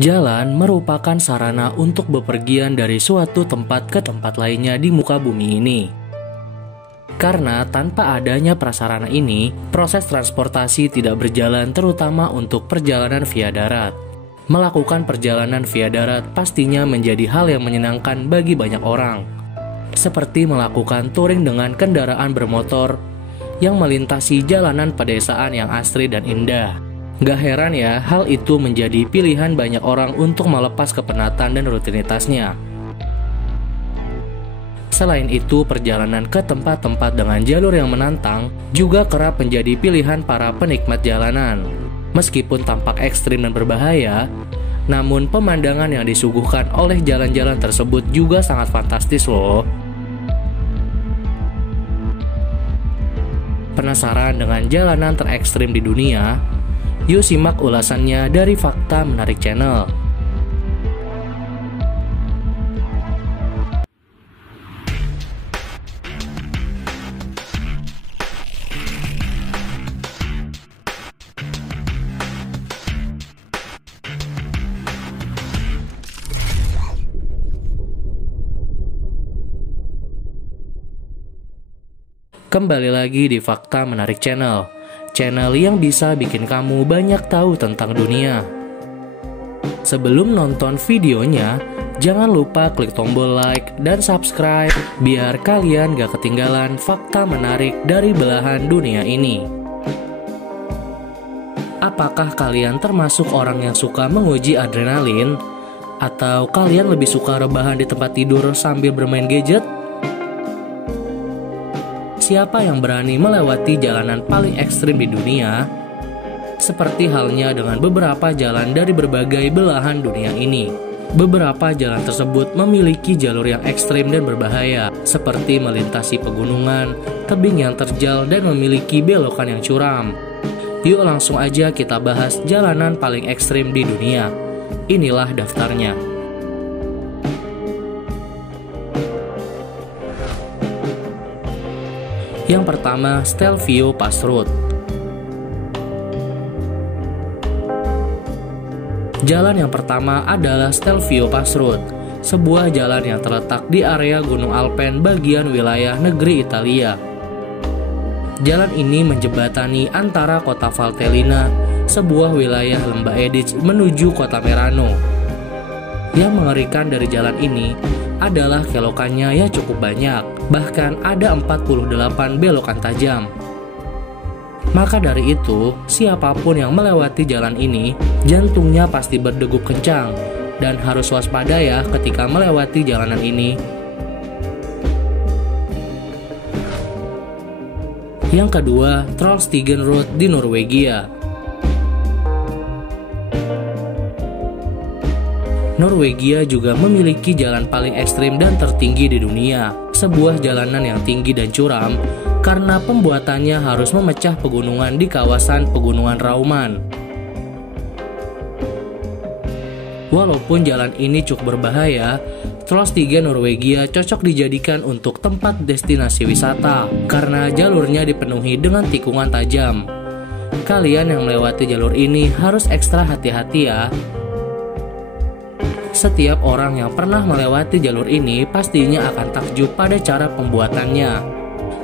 Jalan merupakan sarana untuk bepergian dari suatu tempat ke tempat lainnya di muka bumi ini. Karena tanpa adanya prasarana ini, proses transportasi tidak berjalan, terutama untuk perjalanan via darat. Melakukan perjalanan via darat pastinya menjadi hal yang menyenangkan bagi banyak orang. Seperti melakukan touring dengan kendaraan bermotor yang melintasi jalanan pedesaan yang asri dan indah. Gak heran ya, hal itu menjadi pilihan banyak orang untuk melepas kepenatan dan rutinitasnya. Selain itu, perjalanan ke tempat-tempat dengan jalur yang menantang juga kerap menjadi pilihan para penikmat jalanan. Meskipun tampak ekstrim dan berbahaya, namun pemandangan yang disuguhkan oleh jalan-jalan tersebut juga sangat fantastis loh. Penasaran dengan jalanan terekstrim di dunia? Yuk simak ulasannya dari Fakta Menarik Channel. Kembali lagi di Fakta Menarik Channel. Channel yang bisa bikin kamu banyak tahu tentang dunia. Sebelum nonton videonya, jangan lupa klik tombol like dan subscribe biar kalian gak ketinggalan fakta menarik dari belahan dunia ini. Apakah kalian termasuk orang yang suka menguji adrenalin? Atau kalian lebih suka rebahan di tempat tidur sambil bermain gadget? Siapa yang berani melewati jalanan paling ekstrim di dunia? Seperti halnya dengan beberapa jalan dari berbagai belahan dunia ini. Beberapa jalan tersebut memiliki jalur yang ekstrim dan berbahaya, seperti melintasi pegunungan, tebing yang terjal, dan memiliki belokan yang curam. Yuk langsung aja kita bahas jalanan paling ekstrim di dunia. Inilah daftarnya. Yang pertama, Stelvio Pass Road. Jalan yang pertama adalah Stelvio Pass Road, sebuah jalan yang terletak di area Gunung Alpen bagian wilayah negeri Italia. Jalan ini menjembatani antara kota Valtellina, sebuah wilayah lembah Adige, menuju kota Merano. Yang mengerikan dari jalan ini adalah kelokannya yang cukup banyak, bahkan ada 48 belokan tajam. Maka dari itu, siapapun yang melewati jalan ini, jantungnya pasti berdegup kencang dan harus waspada ya ketika melewati jalanan ini. Yang kedua, Trollstigen Road di Norwegia. Norwegia juga memiliki jalan paling ekstrim dan tertinggi di dunia, sebuah jalanan yang tinggi dan curam karena pembuatannya harus memecah pegunungan di kawasan Pegunungan Rauman. Walaupun jalan ini cukup berbahaya, Trollstigen Norwegia cocok dijadikan untuk tempat destinasi wisata karena jalurnya dipenuhi dengan tikungan tajam. Kalian yang melewati jalur ini harus ekstra hati-hati ya. Setiap orang yang pernah melewati jalur ini pastinya akan takjub pada cara pembuatannya.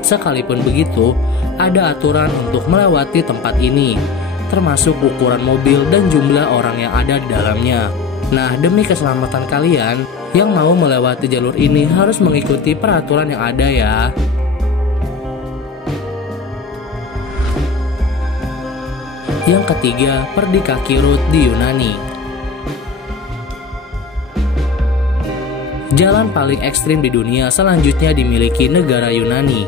Sekalipun begitu, ada aturan untuk melewati tempat ini, termasuk ukuran mobil dan jumlah orang yang ada di dalamnya. Nah, demi keselamatan kalian yang mau melewati jalur ini harus mengikuti peraturan yang ada ya. Yang ketiga, Perdikaki Road di Yunani. Jalan paling ekstrim di dunia selanjutnya dimiliki negara Yunani.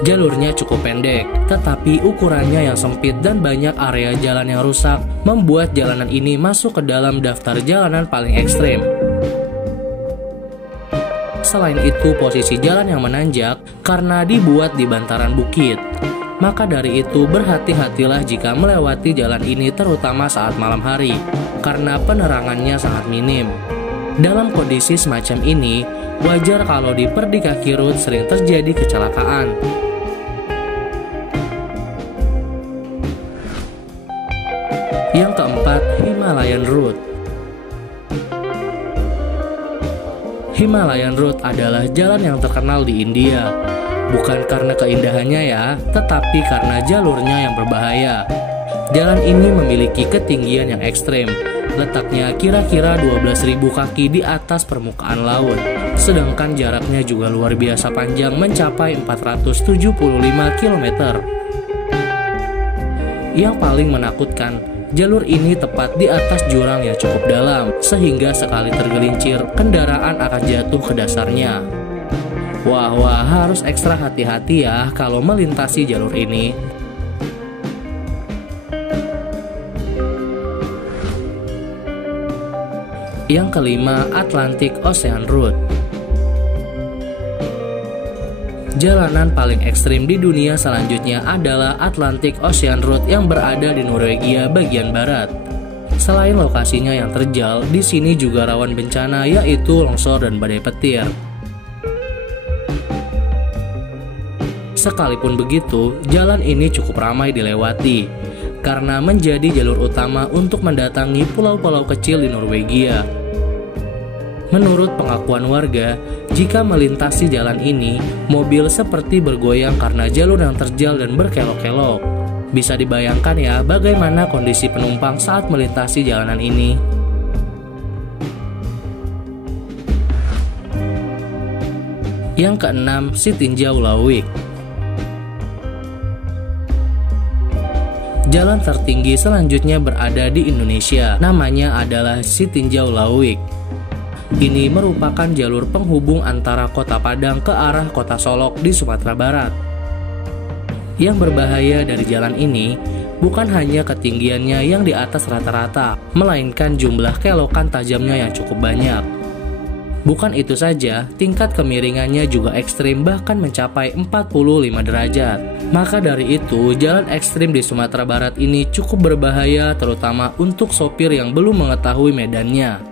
Jalurnya cukup pendek, tetapi ukurannya yang sempit dan banyak area jalan yang rusak membuat jalanan ini masuk ke dalam daftar jalanan paling ekstrim. Selain itu, posisi jalan yang menanjak karena dibuat di bantaran bukit. Maka dari itu, berhati-hatilah jika melewati jalan ini terutama saat malam hari, karena penerangannya sangat minim. Dalam kondisi semacam ini, wajar kalau di Perdikaki Road sering terjadi kecelakaan. Yang keempat, Himalayan Road. Himalayan Road adalah jalan yang terkenal di India. Bukan karena keindahannya ya, tetapi karena jalurnya yang berbahaya. Jalan ini memiliki ketinggian yang ekstrem. Letaknya kira-kira 12.000 kaki di atas permukaan laut. Sedangkan jaraknya juga luar biasa panjang, mencapai 475 km. Yang paling menakutkan, jalur ini tepat di atas jurang yang cukup dalam, sehingga sekali tergelincir, kendaraan akan jatuh ke dasarnya. Wah, harus ekstra hati-hati ya kalau melintasi jalur ini. Yang kelima, Atlantic Ocean Route. Jalanan paling ekstrim di dunia selanjutnya adalah Atlantic Ocean Route yang berada di Norwegia bagian barat. Selain lokasinya yang terjal, di sini juga rawan bencana, yaitu longsor dan badai petir. Sekalipun begitu, jalan ini cukup ramai dilewati karena menjadi jalur utama untuk mendatangi pulau-pulau kecil di Norwegia. Menurut pengakuan warga, jika melintasi jalan ini, mobil seperti bergoyang karena jalur yang terjal dan berkelok-kelok. Bisa dibayangkan ya bagaimana kondisi penumpang saat melintasi jalanan ini. Yang keenam, Sitinjau Lauvik. Jalan tertinggi selanjutnya berada di Indonesia, namanya adalah Sitinjau Lauvik. Ini merupakan jalur penghubung antara kota Padang ke arah kota Solok di Sumatera Barat. Yang berbahaya dari jalan ini bukan hanya ketinggiannya yang di atas rata-rata, melainkan jumlah kelokan tajamnya yang cukup banyak. Bukan itu saja, tingkat kemiringannya juga ekstrim, bahkan mencapai 45 derajat. Maka dari itu, jalan ekstrim di Sumatera Barat ini cukup berbahaya, terutama untuk sopir yang belum mengetahui medannya.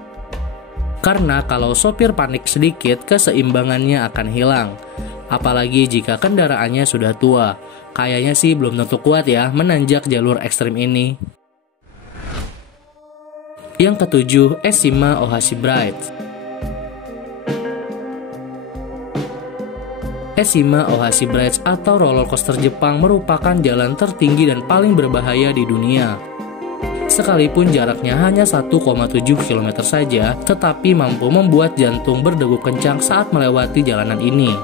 Karena kalau sopir panik sedikit, keseimbangannya akan hilang. Apalagi jika kendaraannya sudah tua. Kayaknya sih belum tentu kuat ya menanjak jalur ekstrim ini. Yang ketujuh, Eshima Ohashi Bridge. Eshima Ohashi Bridge atau roller coaster Jepang merupakan jalan tertinggi dan paling berbahaya di dunia. Sekalipun jaraknya hanya 1,7 km saja, tetapi mampu membuat jantung berdegup kencang saat melewati jalanan ini.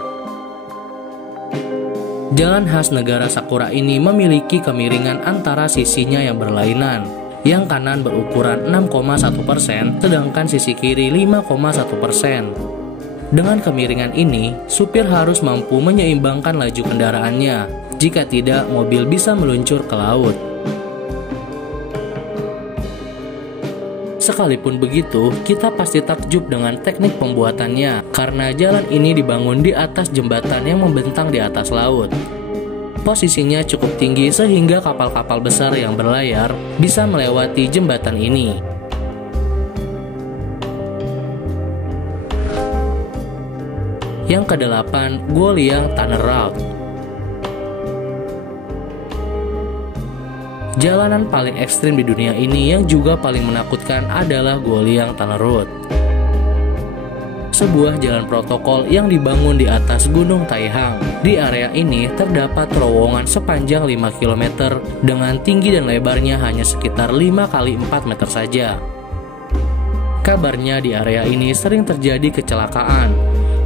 Jalan khas negara Sakura ini memiliki kemiringan antara sisinya yang berlainan. Yang kanan berukuran 6,1%, sedangkan sisi kiri 5,1%. Dengan kemiringan ini, supir harus mampu menyeimbangkan laju kendaraannya. Jika tidak, mobil bisa meluncur ke laut. Sekalipun begitu, kita pasti takjub dengan teknik pembuatannya, karena jalan ini dibangun di atas jembatan yang membentang di atas laut. Posisinya cukup tinggi sehingga kapal-kapal besar yang berlayar bisa melewati jembatan ini. Yang kedelapan, Guoliang Tunnel Route. Jalanan paling ekstrim di dunia ini yang juga paling menakutkan adalah Guoliang Tunnel Road. Sebuah jalan protokol yang dibangun di atas Gunung Taihang. Di area ini terdapat terowongan sepanjang 5 km dengan tinggi dan lebarnya hanya sekitar 5 x 4 meter saja. Kabarnya di area ini sering terjadi kecelakaan,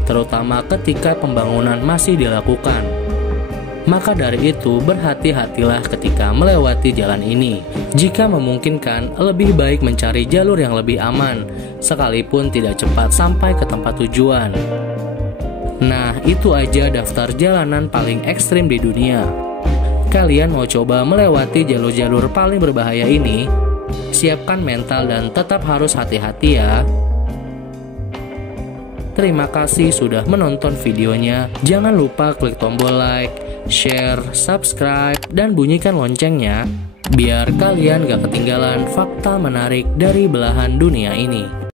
terutama ketika pembangunan masih dilakukan. Maka dari itu, berhati-hatilah ketika melewati jalan ini. Jika memungkinkan, lebih baik mencari jalur yang lebih aman, sekalipun tidak cepat sampai ke tempat tujuan. Nah, itu aja daftar jalanan paling ekstrim di dunia. Kalian mau coba melewati jalur-jalur paling berbahaya ini? Siapkan mental dan tetap harus hati-hati ya. Terima kasih sudah menonton videonya. Jangan lupa klik tombol like, share, subscribe, dan bunyikan loncengnya biar kalian gak ketinggalan fakta menarik dari belahan dunia ini.